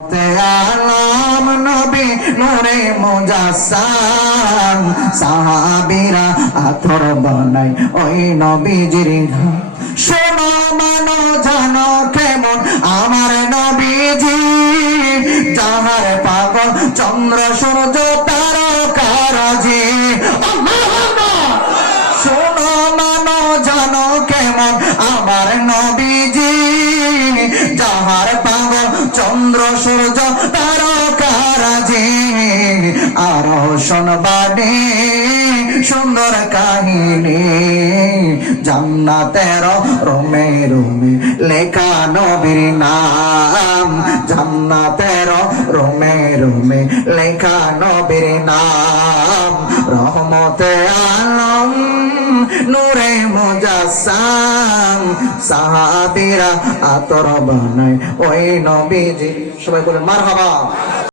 আলম নবী নূরে মুজাসসাম সাহাবীরা আতর বানাই ওই নবীজির শোনো মানো, জানো কেমন আমার নবীজি? যাহার পাগল চন্দ্র সূর্য তারকারাজি শোনো মানো, জানো কেমন আমার নবীজি? যাহার পাগল চন্দ্র, সূর্য তারকারাজি আরও শোনবানি সুন্দর কাহিনী। জান্নাতের রোমে রোমে লেখা নবীর নাম। জান্নাতের রোমে রোমে লেখা নবীর নাম। নূরে মুজাসসাম সাহাবীরা আতর বানায়। ওই নবীজি সবাই বলে মারহাবা।